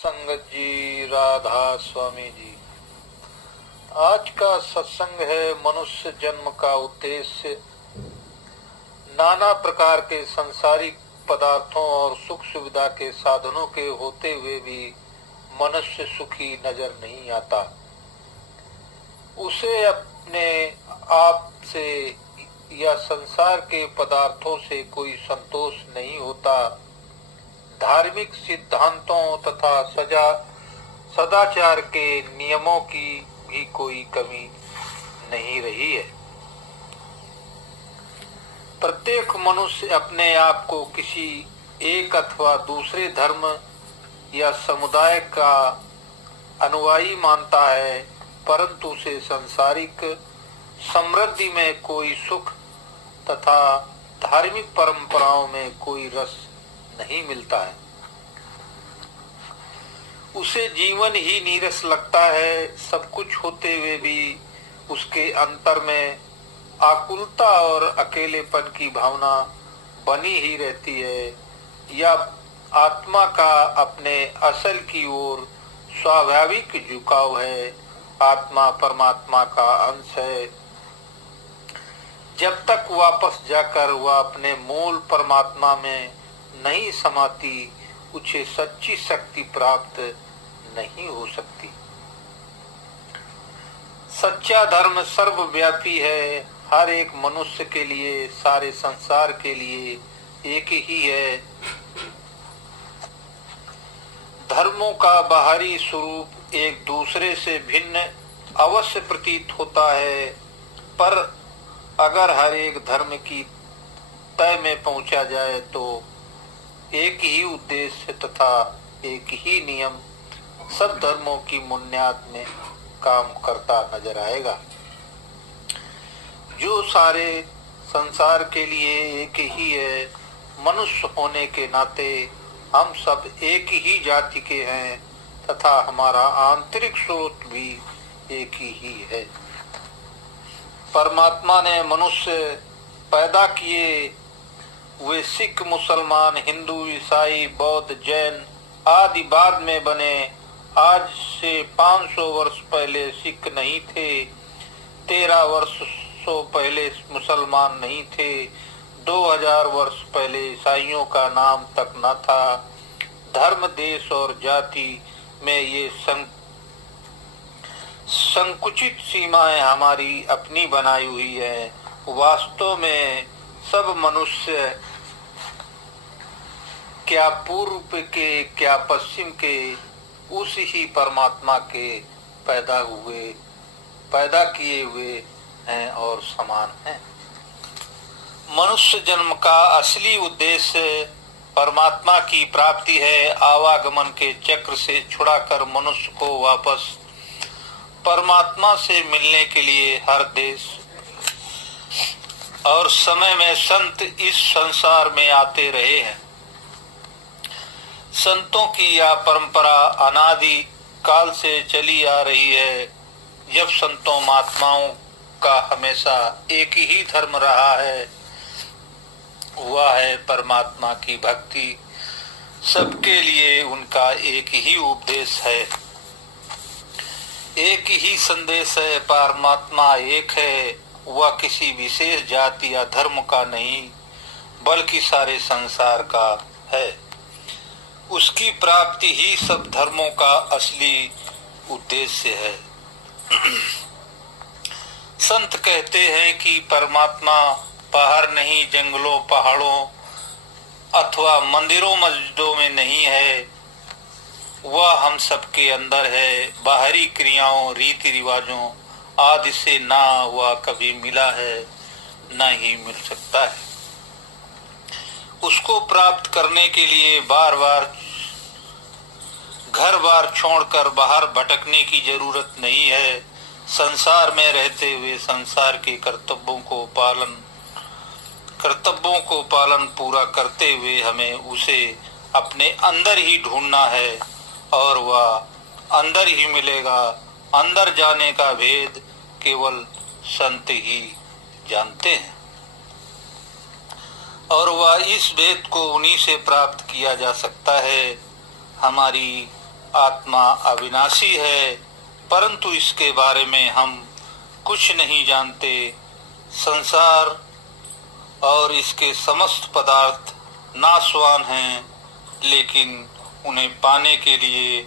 संगत जी, राधा स्वामी जी। आज का सत्संग है मनुष्य जन्म का उद्देश्य। नाना प्रकार के संसारिक पदार्थों और सुख सुविधा के साधनों के होते हुए भी मनुष्य सुखी नजर नहीं आता। उसे अपने आप से या संसार के पदार्थों से कोई संतोष नहीं होता। धार्मिक सिद्धांतों तथा सदाचार के नियमों की भी कोई कमी नहीं रही है। प्रत्येक मनुष्य अपने आप को किसी एक अथवा दूसरे धर्म या समुदाय का अनुयायी मानता है, परंतु उसे सांसारिक समृद्धि में कोई सुख तथा धार्मिक परंपराओं में कोई रस नहीं मिलता है। उसे जीवन ही नीरस लगता है। सब कुछ होते हुए भी उसके अंतर में आकुलता और अकेलेपन की भावना बनी ही रहती है। यह आत्मा का अपने असल की ओर स्वाभाविक झुकाव है। आत्मा परमात्मा का अंश है। जब तक वापस जाकर वह अपने मूल परमात्मा में नहीं समाती, उसे सच्ची शक्ति प्राप्त नहीं हो सकती। सच्चा धर्म सर्वव्यापी है। हर एक मनुष्य के लिए, सारे संसार के लिए एक ही है। धर्मों का बाहरी स्वरूप एक दूसरे से भिन्न अवश्य प्रतीत होता है, पर अगर हर एक धर्म की तय में पहुंचा जाए तो एक ही उद्देश्य तथा एक ही नियम सब धर्मों की बुनियाद में काम करता नजर आएगा। जो सारे संसार के लिए एक ही है। मनुष्य होने के नाते हम सब एक ही जाति के हैं तथा हमारा आंतरिक स्रोत भी एक ही है। परमात्मा ने मनुष्य पैदा किए। वे सिख, मुसलमान, हिंदू, ईसाई, बौद्ध, जैन आदि बाद में बने। आज से 500 वर्ष पहले सिख नहीं थे। 13 वर्षों पहले मुसलमान नहीं थे। 2000 वर्ष पहले ईसाइयों का नाम तक न था। धर्म, देश और जाति में ये संकुचित सीमाएं हमारी अपनी बनाई हुई है। वास्तव में सब मनुष्य क्या पूर्व के क्या पश्चिम के उस ही परमात्मा के पैदा किए हुए हैं और समान हैं। मनुष्य जन्म का असली उद्देश्य परमात्मा की प्राप्ति है। आवागमन के चक्र से छुड़ाकर मनुष्य को वापस परमात्मा से मिलने के लिए हर देश और समय में संत इस संसार में आते रहे हैं। संतों की यह परंपरा अनादि काल से चली आ रही है। जब संतों महात्माओं का हमेशा एक ही धर्म रहा है, वह है परमात्मा की भक्ति। सबके लिए उनका एक ही उपदेश है, एक ही संदेश है। परमात्मा एक है। वह किसी विशेष जाति या धर्म का नहीं, बल्कि सारे संसार का है। उसकी प्राप्ति ही सब धर्मों का असली उद्देश्य है। संत कहते हैं कि परमात्मा बाहर नहीं, जंगलों, पहाड़ों अथवा मंदिरों मस्जिदों में नहीं है। वह हम सबके अंदर है। बाहरी क्रियाओं, रीति रिवाजों आदि से ना वह कभी मिला है, ना ही मिल सकता है। उसको प्राप्त करने के लिए बार बार घर बार छोड़कर बाहर भटकने की जरूरत नहीं है। संसार में रहते हुए संसार के कर्तव्यों को पालन पूरा करते हुए हमें उसे अपने अंदर ही ढूंढना है और वह अंदर ही मिलेगा। अंदर जाने का भेद केवल संत ही जानते हैं और वह इस भेद को उन्हीं से प्राप्त किया जा सकता है। हमारी आत्मा अविनाशी है, परंतु इसके बारे में हम कुछ नहीं जानते। संसार और इसके समस्त पदार्थ नाशवान हैं, लेकिन उन्हें पाने के लिए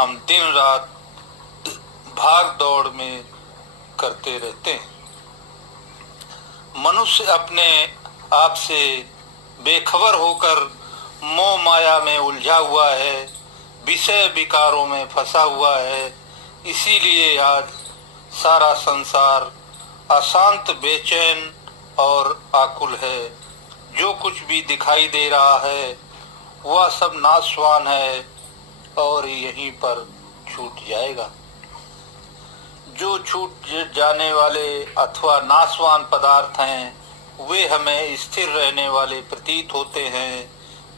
हम दिन रात भाग दौड़ में करते रहते हैं। मनुष्य अपने आप से बेखबर होकर मोह माया में उलझा हुआ है, विषय विकारों में फंसा हुआ है। इसीलिए आज सारा संसार अशांत, बेचैन और आकुल है। जो कुछ भी दिखाई दे रहा है वह सब नाशवान है और यहीं पर छूट जाएगा। जो छूट जाने वाले अथवा नाशवान पदार्थ हैं वे हमें स्थिर रहने वाले प्रतीत होते हैं।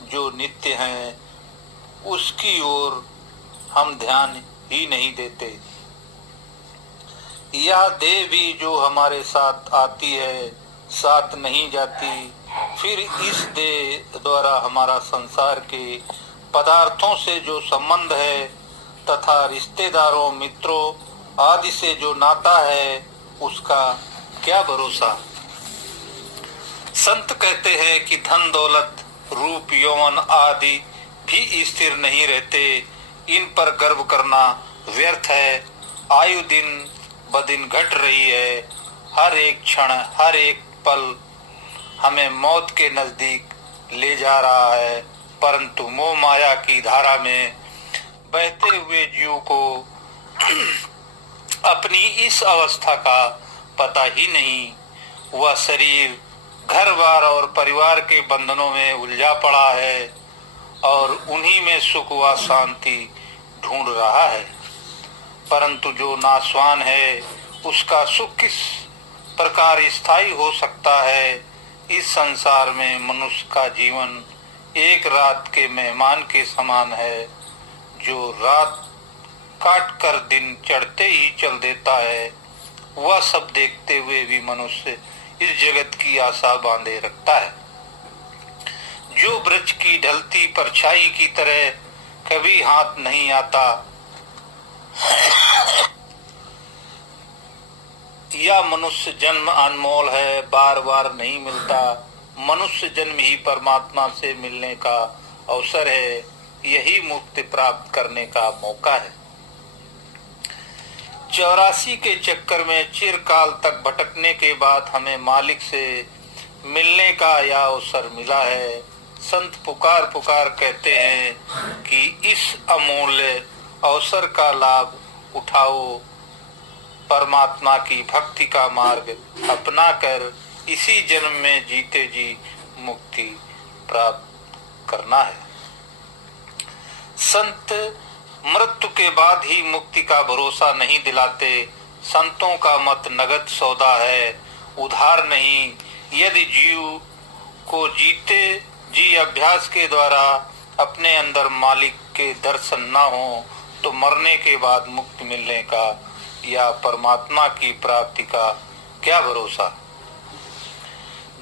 जो नित्य हैं उसकी ओर हम ध्यान ही नहीं देते। यह देह भी जो हमारे साथ आती है साथ नहीं जाती। फिर इस देह द्वारा हमारा संसार के पदार्थों से जो संबंध है तथा रिश्तेदारों, मित्रों आदि से जो नाता है उसका क्या भरोसा। संत कहते हैं कि धन, दौलत, रूप, यौवन आदि भी स्थिर नहीं रहते। इन पर गर्व करना व्यर्थ है। आयु दिन ब दिन घट रही है। हर एक क्षण, हर एक पल हमें मौत के नजदीक ले जा रहा है, परंतु मोह माया की धारा में बहते हुए जीव को अपनी इस अवस्था का पता ही नहीं। वह शरीर, घर बार और परिवार के बंधनों में उलझा पड़ा है और उन्हीं में सुख व शांति ढूंढ रहा है। परंतु जो नाशवान है उसका सुख किस प्रकार स्थायी हो सकता है। इस संसार में मनुष्य का जीवन एक रात के मेहमान के समान है, जो रात काट कर दिन चढ़ते ही चल देता है। वह सब देखते हुए भी मनुष्य इस जगत की आशा बांधे रखता है। जो वृक्ष की ढलती परछाई की तरह कभी हाथ नहीं आता, या मनुष्य जन्म अनमोल है, बार बार नहीं मिलता। मनुष्य जन्म ही परमात्मा से मिलने का अवसर है। यही मुक्ति प्राप्त करने का मौका है। 84 के चक्कर में चिरकाल तक भटकने के बाद हमें मालिक से मिलने का यह अवसर मिला है। संत पुकार पुकार कहते हैं कि इस अमूल्य अवसर का लाभ उठाओ। परमात्मा की भक्ति का मार्ग अपनाकर इसी जन्म में जीते जी मुक्ति प्राप्त करना है। संत मृत्यु के बाद ही मुक्ति का भरोसा नहीं दिलाते। संतों का मत नगद सौदा है, उधार नहीं। यदि जीव को जीते जी अभ्यास के द्वारा अपने अंदर मालिक के दर्शन न हो तो मरने के बाद मुक्ति मिलने का या परमात्मा की प्राप्ति का क्या भरोसा।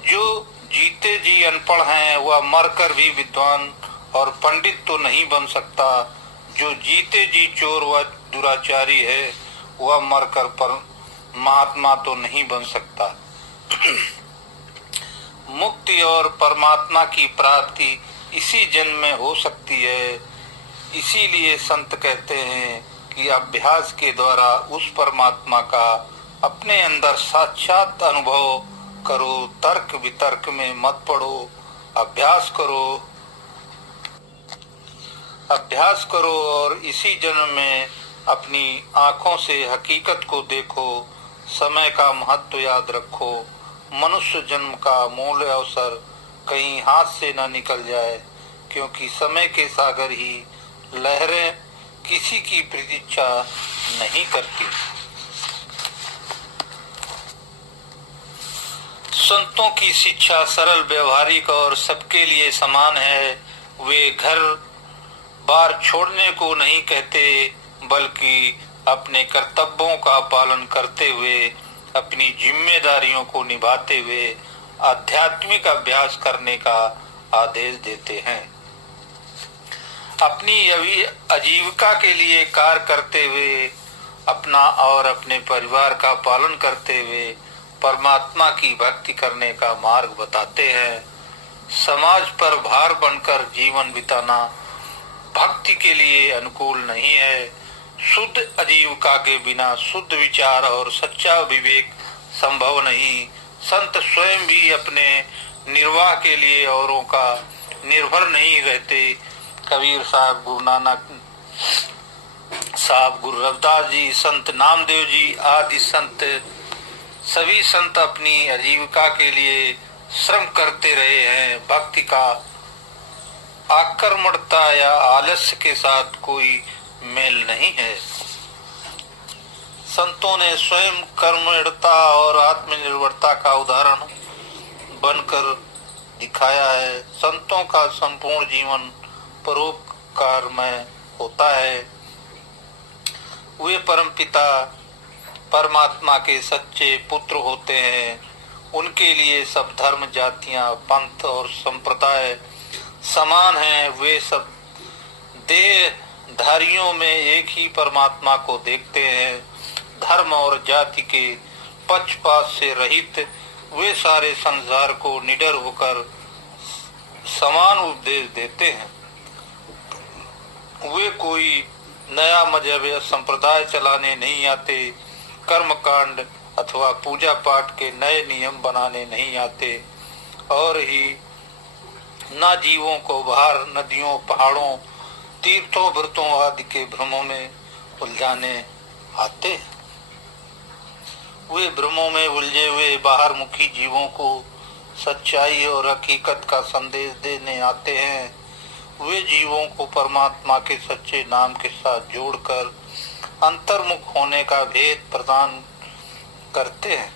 जो जीते जी अनपढ़ हैं वह मरकर भी विद्वान और पंडित तो नहीं बन सकता। जो जीते जी चोर व दुराचारी है वह मरकर परमात्मा तो नहीं बन सकता। मुक्ति और परमात्मा की प्राप्ति इसी जन्म में हो सकती है। इसीलिए संत कहते हैं कि अभ्यास के द्वारा उस परमात्मा का अपने अंदर साक्षात अनुभव करो। तर्क वितर्क में मत पड़ो, अभ्यास करो और इसी जन्म में अपनी आंखों से हकीकत को देखो। समय का महत्व याद रखो। मनुष्य जन्म का मूल अवसर कहीं हाथ से न निकल जाए, क्योंकि समय के सागर ही लहरें किसी की प्रतीक्षा नहीं करती। संतों की शिक्षा सरल, व्यवहारिक और सबके लिए समान है। वे घर बार छोड़ने को नहीं कहते, बल्कि अपने कर्तव्यों का पालन करते हुए, अपनी जिम्मेदारियों को निभाते हुए आध्यात्मिक अभ्यास करने का आदेश देते हैं। अपनी आजीविका के लिए कार्य करते हुए अपना और अपने परिवार का पालन करते हुए परमात्मा की भक्ति करने का मार्ग बताते हैं। समाज पर भार बनकर जीवन बिताना भक्ति के लिए अनुकूल नहीं है। शुद्ध आजीविका के बिना शुद्ध विचार और सच्चा विवेक संभव नहीं। संत स्वयं भी अपने निर्वाह के लिए औरों का निर्भर नहीं रहते। कबीर साहब, गुरु नानक साहब, गुरु रविदास जी, संत नामदेव जी आदि संत, सभी संत अपनी आजीविका के लिए श्रम करते रहे हैं। भक्ति का आक्रमणता या आलस्य के साथ कोई मेल नहीं है। संतों ने स्वयं कर्मठता और आत्मनिर्भरता का उदाहरण बनकर दिखाया है। संतों का संपूर्ण जीवन परोपकारमय होता है। वे परमपिता परमात्मा के सच्चे पुत्र होते हैं। उनके लिए सब धर्म, जातियां, पंथ और संप्रदाय समान हैं। वे सब देहधारियों में एक ही परमात्मा को देखते हैं। धर्म और जाति के पक्षपात से रहित वे सारे संसार को निडर होकर समान उपदेश देते हैं। वे कोई नया मजहब या संप्रदाय चलाने नहीं आते। कर्मकांड अथवा पूजा पाठ के नए नियम बनाने नहीं आते और ही न जीवों को बाहर नदियों, पहाड़ों, तीर्थों, व्रतों आदि के भ्रमों में उलझाने आते। वे भ्रमों में उलझे हुए बाहर मुखी जीवों को सच्चाई और हकीकत का संदेश देने आते हैं। वे जीवों को परमात्मा के सच्चे नाम के साथ जोड़कर अंतर्मुख होने का भेद प्रदान करते हैं।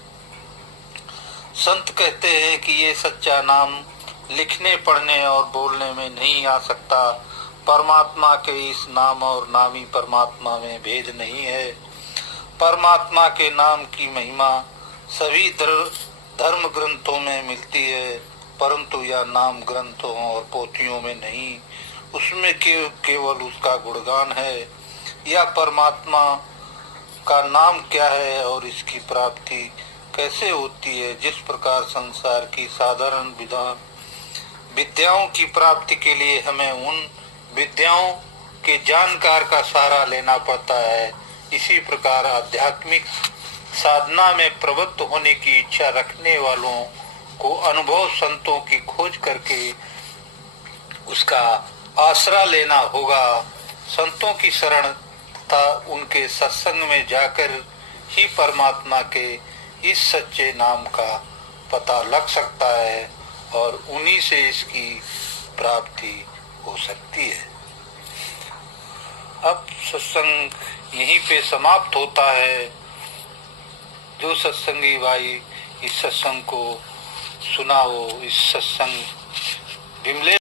संत कहते हैं कि ये सच्चा नाम लिखने, पढ़ने और बोलने में नहीं आ सकता। परमात्मा के इस नाम और नामी परमात्मा में भेद नहीं है। परमात्मा के नाम की महिमा सभी धर्म ग्रंथों में मिलती है, परंतु यह नाम ग्रंथों और पोथियों में नहीं। उसमें केवल उसका गुणगान है। यह परमात्मा का नाम क्या है और इसकी प्राप्ति कैसे होती है। जिस प्रकार संसार की साधारण विद्याओं की प्राप्ति के लिए हमें उन विद्याओं के जानकार का सहारा लेना पड़ता है, इसी प्रकार आध्यात्मिक साधना में प्रवृत्त होने की इच्छा रखने वालों को अनुभव संतों की खोज करके उसका आसरा लेना होगा। संतों की शरण तथा उनके सत्संग में जाकर ही परमात्मा के इस सच्चे नाम का पता लग सकता है और उन्हीं से इसकी प्राप्ति हो सकती है। अब सत्संग यहीं पे समाप्त होता है। जो सत्संगी भाई इस सत्संग को सुना हो, इस सत्संग विमले